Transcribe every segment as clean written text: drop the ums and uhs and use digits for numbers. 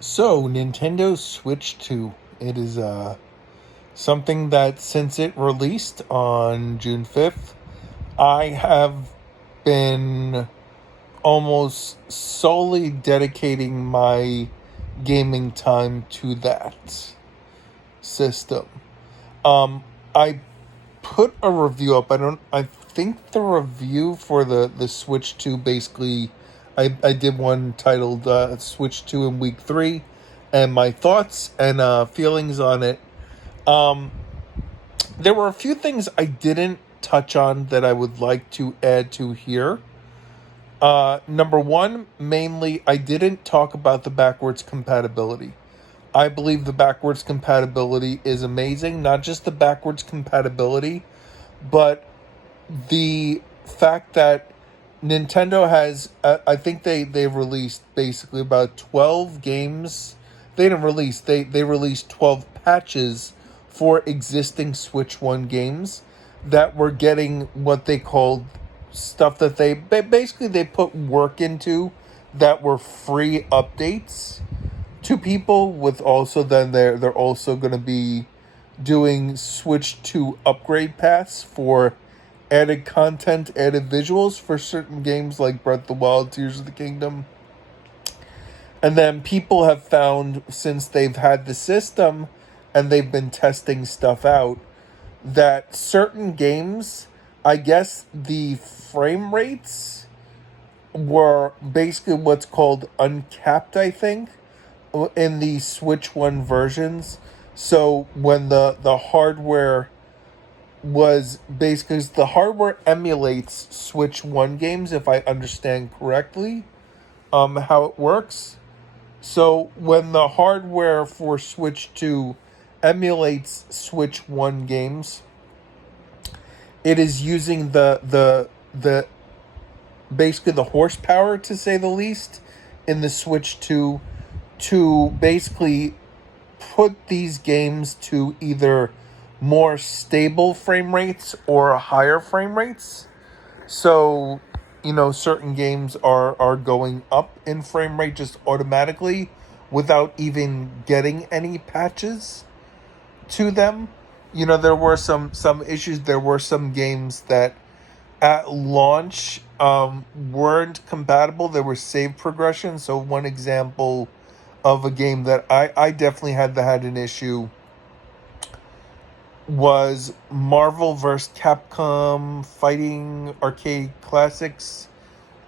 So, Nintendo Switch 2. It is something that since it released on June 5th, I have been almost solely dedicating my gaming time to that system. I put a review up. I think the review for the Switch 2 basically I did one titled Switch 2 in week 3 and my thoughts and feelings on it. Um there were a few things I didn't touch on that I would like to add to here. Number one, mainly, I didn't talk about the backwards compatibility. I believe the backwards compatibility is amazing. Not just the backwards compatibility, but the fact that Nintendo has, I think they released basically about 12 games. They didn't release, they released 12 patches for existing Switch 1 games that were getting what they called stuff that basically they put work into that were free updates to people. With also then they're also going to be doing Switch to upgrade paths for added content, added visuals for certain games like Breath of the Wild, Tears of the Kingdom. And then people have found, since they've had the system and they've been testing stuff out, that certain games, I guess the frame rates were basically what's called uncapped, I think, in the Switch 1 versions. So when the hardware was basically, the hardware emulates Switch 1 games, if I understand correctly, how it works. So when the hardware for Switch 2 emulates Switch 1 games, it is using the basically the horsepower, to say the least, in the Switch 2 to basically put these games to either more stable frame rates or higher frame rates. So, certain games are going up in frame rate just automatically without even getting any patches to them. There were some issues. There were some games that at launch weren't compatible. There were save progression. So one example of a game that I definitely had an issue was Marvel vs. Capcom Fighting Arcade Classics.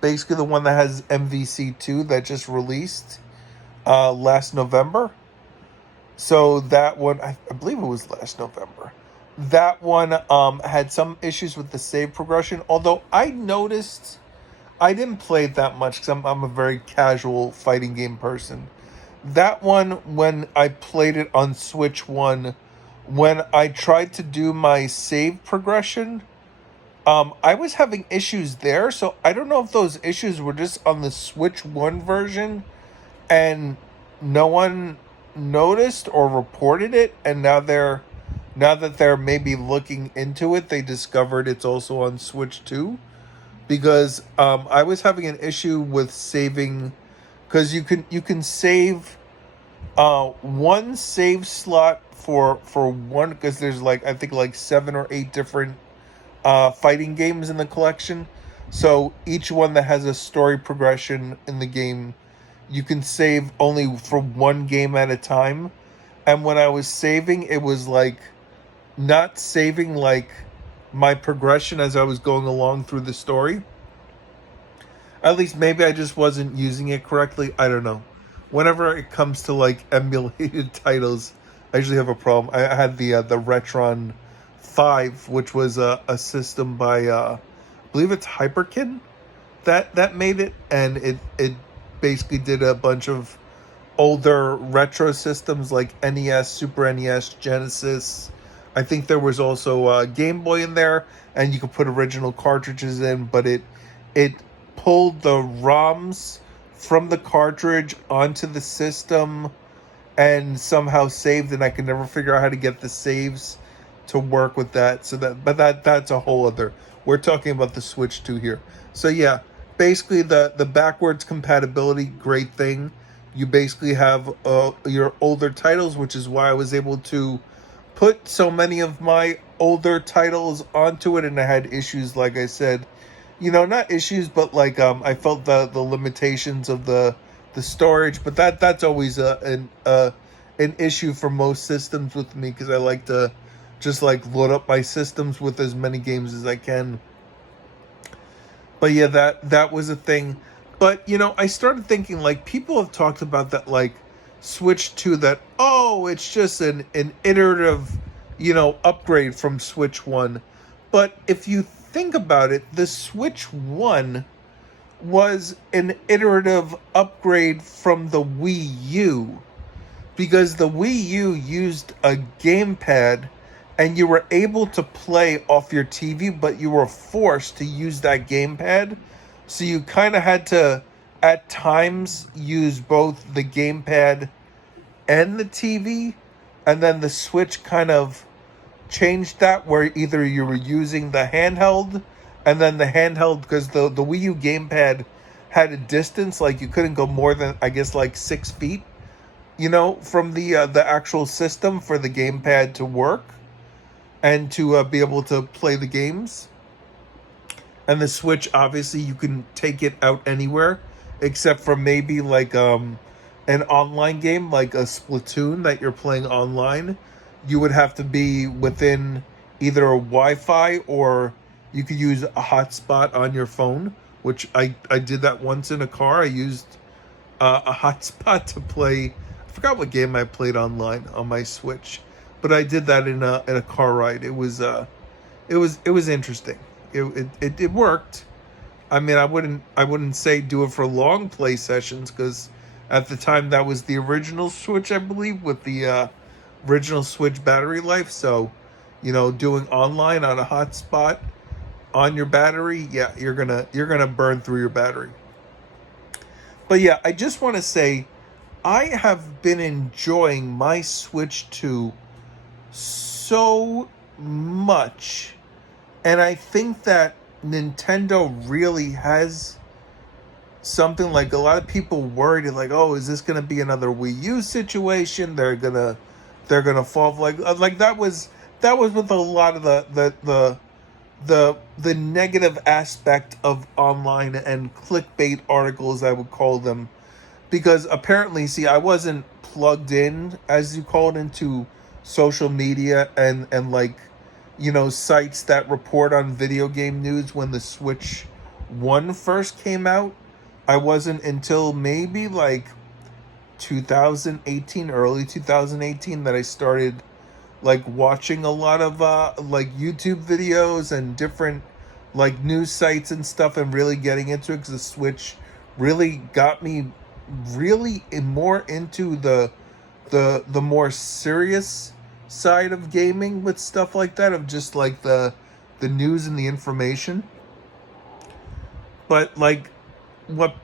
Basically the one that has MVC2 that just released last November. So that one, I believe it was last November. That one had some issues with the save progression. Although I noticed, I didn't play it that much because I'm a very casual fighting game person. That one, when I played it on Switch 1, when I tried to do my save progression, I was having issues there. So I don't know if those issues were just on the Switch 1 version and no one noticed or reported it, and now that they're maybe looking into it, they discovered it's also on Switch 2. Because I was having an issue with saving, because you can save one save slot for one, because there's like, I think like 7 or 8 different fighting games in the collection. So each one that has a story progression in the game, you can save only for one game at a time. And when I was saving, it was like not saving like my progression as I was going along through the story. At least maybe I just wasn't using it correctly. I don't know. Whenever it comes to like emulated titles, I usually have a problem. I had the Retron 5, which was a system by I believe it's Hyperkin that made it, and it basically did a bunch of older retro systems like NES, Super NES, Genesis. I think there was also a Game Boy in there, and you could put original cartridges in, but it pulled the ROMs from the cartridge onto the system and somehow saved, and I could never figure out how to get the saves to work with that. So that's a whole other. We're talking about the Switch 2 here. So yeah, basically the backwards compatibility, great thing. you basically have your older titles, which is why I was able to put so many of my older titles onto it. And I had issues, like I said, not issues, but like I felt the limitations of the storage. But that's always an issue for most systems with me, because I like to just like load up my systems with as many games as I can. But yeah, that was a thing. But I started thinking, like, people have talked about that, like, Switch 2, that, oh, it's just an iterative, upgrade from Switch 1. But if you think about it, the Switch 1 was an iterative upgrade from the Wii U, because the Wii U used a gamepad and you were able to play off your TV, but you were forced to use that gamepad. So you kind of had to, at times, use both the gamepad and the TV. And then the Switch kind of changed that, where either you were using the handheld, and then the handheld, because the Wii U gamepad had a distance, like you couldn't go more than, I guess, like 6 feet, from the actual system for the gamepad to work and to be able to play the games. And the Switch, obviously, you can take it out anywhere, except for maybe like an online game, like a Splatoon that you're playing online. You would have to be within either a Wi-Fi, or you could use a hotspot on your phone, which I did that once in a car. I used a hotspot to play. I forgot what game I played online on my Switch, but I did that in a car ride. It was interesting. It worked. I mean, I wouldn't say do it for long play sessions, because at the time that was the original Switch, I believe, with the original Switch battery life. So, doing online on a hotspot on your battery, yeah, you're gonna burn through your battery. But yeah, I just want to say I have been enjoying my Switch 2 so much. And I think that Nintendo really has something. Like, a lot of people worried, like, oh, is this gonna be another Wii U situation? They're gonna fall, like that was with a lot of the negative aspect of online and clickbait articles, I would call them. Because apparently, see, I wasn't plugged in, as you call it, into social media and like, sites that report on video game news when the Switch 1 first came out. I wasn't until maybe like 2018, early 2018, that I started like watching a lot of like YouTube videos and different like news sites and stuff, and really getting into it, because the Switch really got me really more into the more serious side of gaming, with stuff like that, of just like the news and the information. But like, what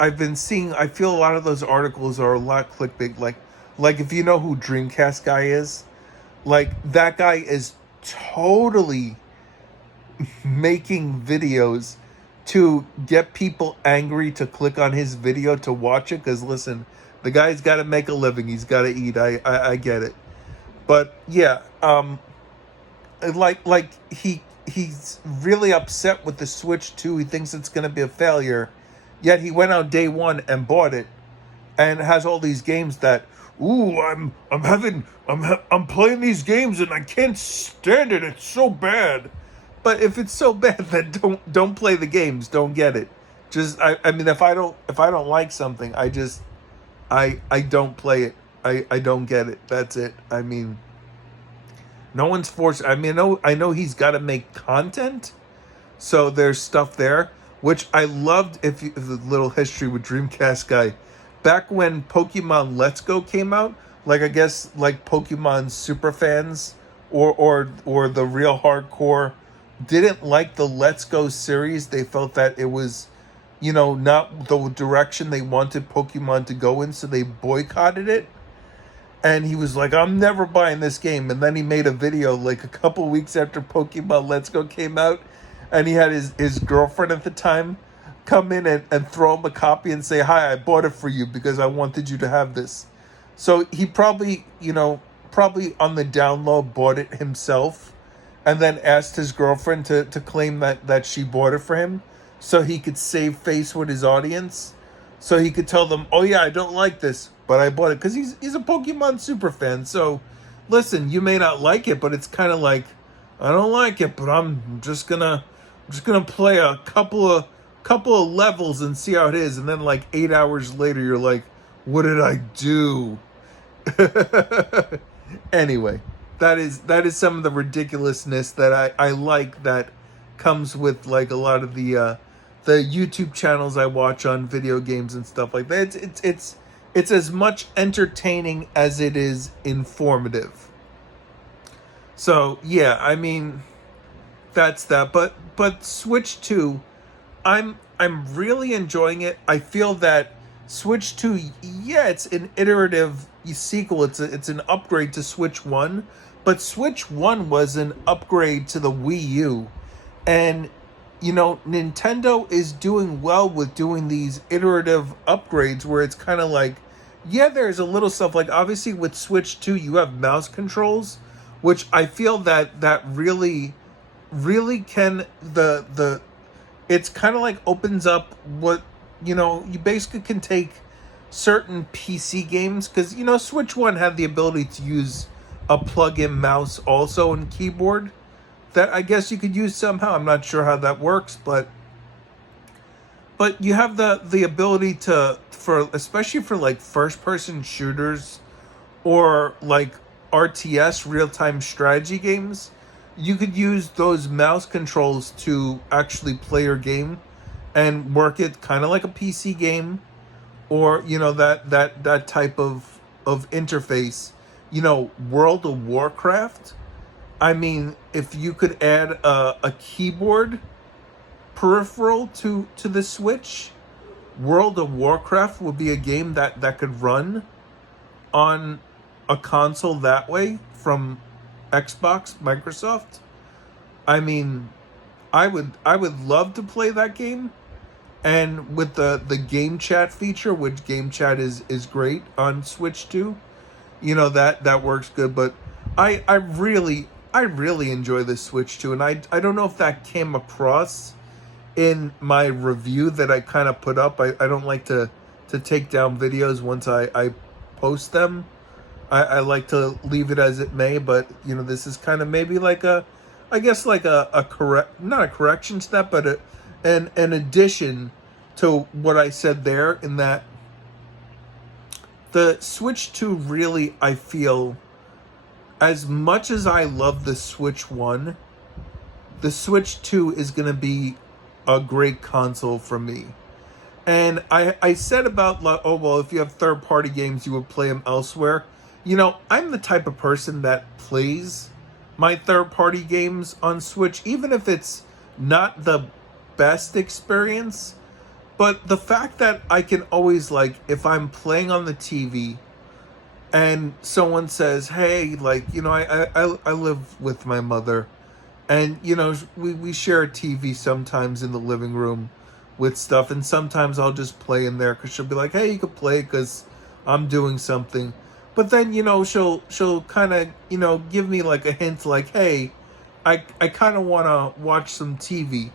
I've been seeing, I feel a lot of those articles are a lot clickbait. Like if you know who Dreamcast guy is, like, that guy is totally making videos to get people angry to click on his video to watch it. Because listen, the guy's got to make a living. He's got to eat. I get it. But yeah, like he's really upset with the Switch 2. He thinks it's going to be a failure. Yet he went out day one and bought it, and has all these games that, ooh, I'm playing these games and I can't stand it. It's so bad. But if it's so bad, then don't play the games. Don't get it. Just, I mean, if I don't like something, I don't play it. I don't get it. That's it. I mean, no one's forced. I mean, I know he's got to make content, so there's stuff there, which I loved. If the little history with Dreamcast guy, back when Pokemon Let's Go came out, like, I guess like Pokemon super fans, or the real hardcore, didn't like the Let's Go series. They felt that it was, not the direction they wanted Pokemon to go in, so they boycotted it. And he was like, I'm never buying this game. And then he made a video like a couple weeks after Pokemon Let's Go came out, and he had his girlfriend at the time come in and throw him a copy and say, "Hi, I bought it for you because I wanted you to have this." So he probably, probably on the down low bought it himself and then asked his girlfriend to claim that she bought it for him so he could save face with his audience. So he could tell them, "Oh yeah, I don't like this, but I bought it," because he's a Pokemon super fan. So listen, you may not like it, but it's kind of like, I don't like it, but I'm just gonna play a couple of levels and see how it is, and then like 8 hours later, you're like, "What did I do?" Anyway, that is some of the ridiculousness that I like that comes with like a lot of the YouTube channels I watch on video games and stuff like that. It's as much entertaining as it is informative. So yeah, I mean, that's that. But Switch 2, I'm really enjoying it. I feel that Switch 2, yeah, it's an iterative sequel. It's an upgrade to Switch 1, but Switch 1 was an upgrade to the Wii U. And Nintendo is doing well with doing these iterative upgrades where it's kind of like, yeah, there's a little stuff like, obviously with Switch 2 you have mouse controls, which I feel that really can the it's kind of like opens up what, you basically can take certain PC games, because Switch 1 had the ability to use a plug-in mouse also and keyboard that I guess you could use somehow. I'm not sure how that works, but you have the ability to, for especially for like first person shooters or like RTS, real time strategy games, you could use those mouse controls to actually play your game and work it kind of like a PC game, or that type of interface. World of Warcraft. I mean, if you could add a keyboard peripheral to the Switch, World of Warcraft would be a game that could run on a console that way from Xbox, Microsoft. I mean, I would love to play that game. And with the game chat feature, which game chat is great on Switch 2, that works good. But I really enjoy this Switch 2, and I don't know if that came across in my review that I kind of put up. I don't like to take down videos once I post them. I like to leave it as it may, but this is kind of maybe like I guess like a correct, not a correction to that, but an addition to what I said there, in that the Switch 2 really, I feel, as much as I love the Switch 1, the Switch 2 is going to be a great console for me. And I said about, like, oh, well, if you have third-party games, you would play them elsewhere. I'm the type of person that plays my third-party games on Switch, even if it's not the best experience. But the fact that I can always, like, if I'm playing on the TV and someone says, "Hey, like, I live with my mother, and we share a TV sometimes in the living room with stuff, and sometimes I'll just play in there because she'll be like, 'Hey, you could play because I'm doing something.' But then she'll kind of give me like a hint, like, 'Hey, I kind of want to watch some TV.'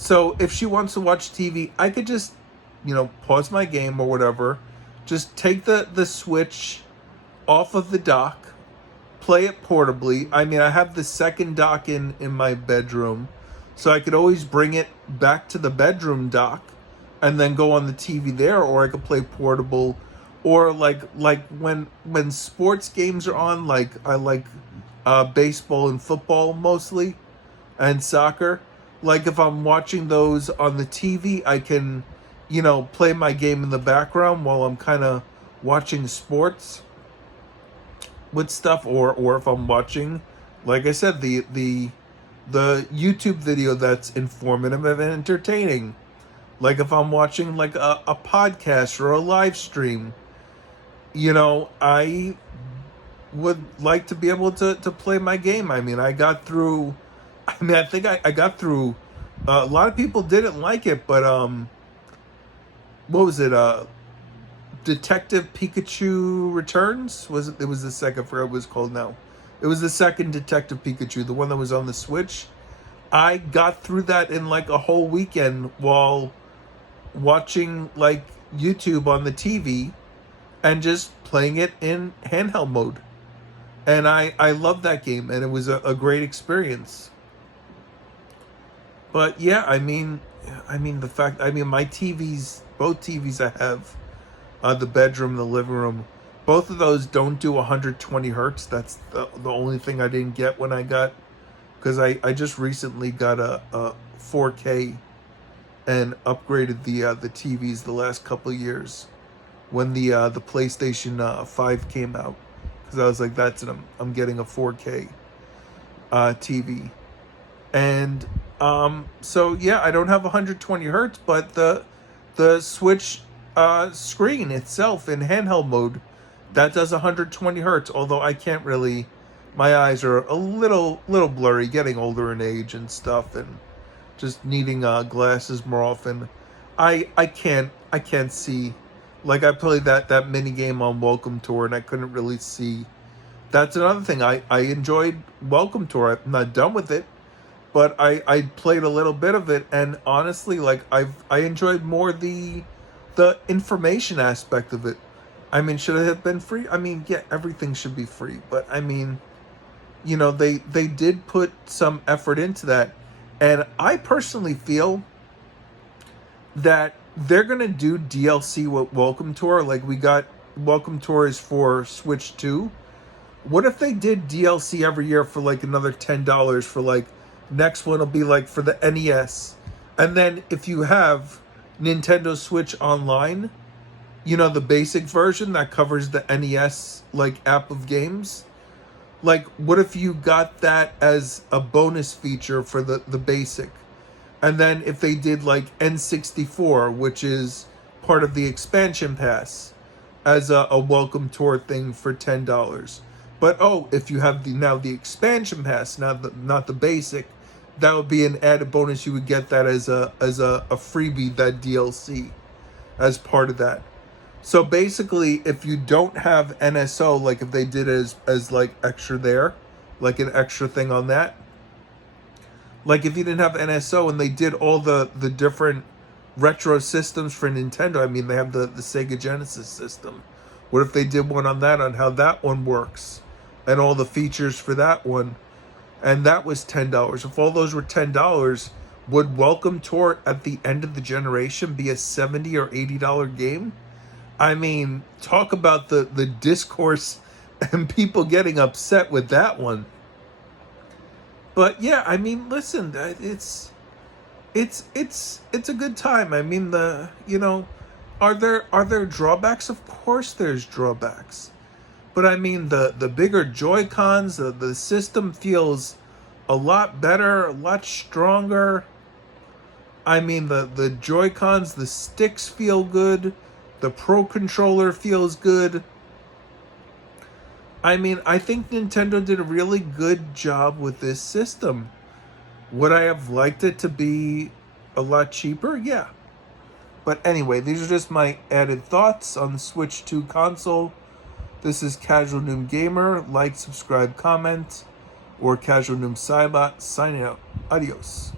So if she wants to watch TV, I could just pause my game or whatever, just take the Switch off of the dock, play it portably. I mean, I have the second dock in my bedroom, so I could always bring it back to the bedroom dock and then go on the TV there, or I could play portable, or like when sports games are on, like I like baseball and football mostly, and soccer. Like if I'm watching those on the TV, I can play my game in the background while I'm kind of watching sports with stuff, or if I'm watching, like I said, the YouTube video that's informative and entertaining. Like if I'm watching like a podcast or a live stream, I would like to be able to play my game. I mean, I think I got through A lot of people didn't like it, but what was it? Detective Pikachu Returns? Was it? It was the second. I forgot what it was called now. It was the second Detective Pikachu, the one that was on the Switch. I got through that in like a whole weekend while watching like YouTube on the TV and just playing it in handheld mode. And I love that game, and it was a great experience. But yeah, the fact, my TVs, both TVs I have, the bedroom, the living room, both of those don't do 120 hertz. That's the only thing I didn't get when I got, because I just recently got a 4K and upgraded the TVs the last couple of years when the PlayStation 5 came out, because I was like, that's it, I'm getting a 4K TV. And so yeah, I don't have 120 hertz, but the Switch screen itself in handheld mode, that does 120 hertz. Although I can't really, my eyes are a little blurry, getting older in age and stuff, and just needing glasses more often. I can't see. Like, I played that mini game on Welcome Tour, and I couldn't really see. That's another thing. I enjoyed Welcome Tour. I'm not done with it, but I played a little bit of it, and honestly, like, I enjoyed more the information aspect of it. Should it have been free? Yeah, everything should be free, but they did put some effort into that, and I personally feel that they're gonna do DLC with Welcome Tour. Like, we got Welcome Tours for Switch 2. What if they did DLC every year for like another $10 for like, next one will be like for the NES. And then if you have Nintendo Switch Online, the basic version that covers the NES like app of games, like, what if you got that as a bonus feature for the basic? And then if they did like N64, which is part of the expansion pass, as a Welcome Tour thing for $10. But if you have the expansion pass, not the basic, that would be an added bonus. You would get that as a freebie, that DLC, as part of that. So basically, if you don't have NSO, like if they did as like extra there, like an extra thing on that, like if you didn't have NSO and they did all the different retro systems for Nintendo, they have the Sega Genesis system. What if they did one on that, on how that one works, and all the features for that one, and that was $10? If all those were $10, would Welcome Tour at the end of the generation be a $70 or $80 game? Talk about the discourse and people getting upset with that one. But yeah, listen, it's a good time. Are there drawbacks? Of course there's drawbacks. But the bigger Joy-Cons, the system feels a lot better, a lot stronger. The Joy-Cons, the sticks feel good. The Pro Controller feels good. I think Nintendo did a really good job with this system. Would I have liked it to be a lot cheaper? Yeah. But anyway, these are just my added thoughts on the Switch 2 console. This is Casual Noom Gamer. Like, subscribe, comment, or Casual Noom Cybot signing out. Adios.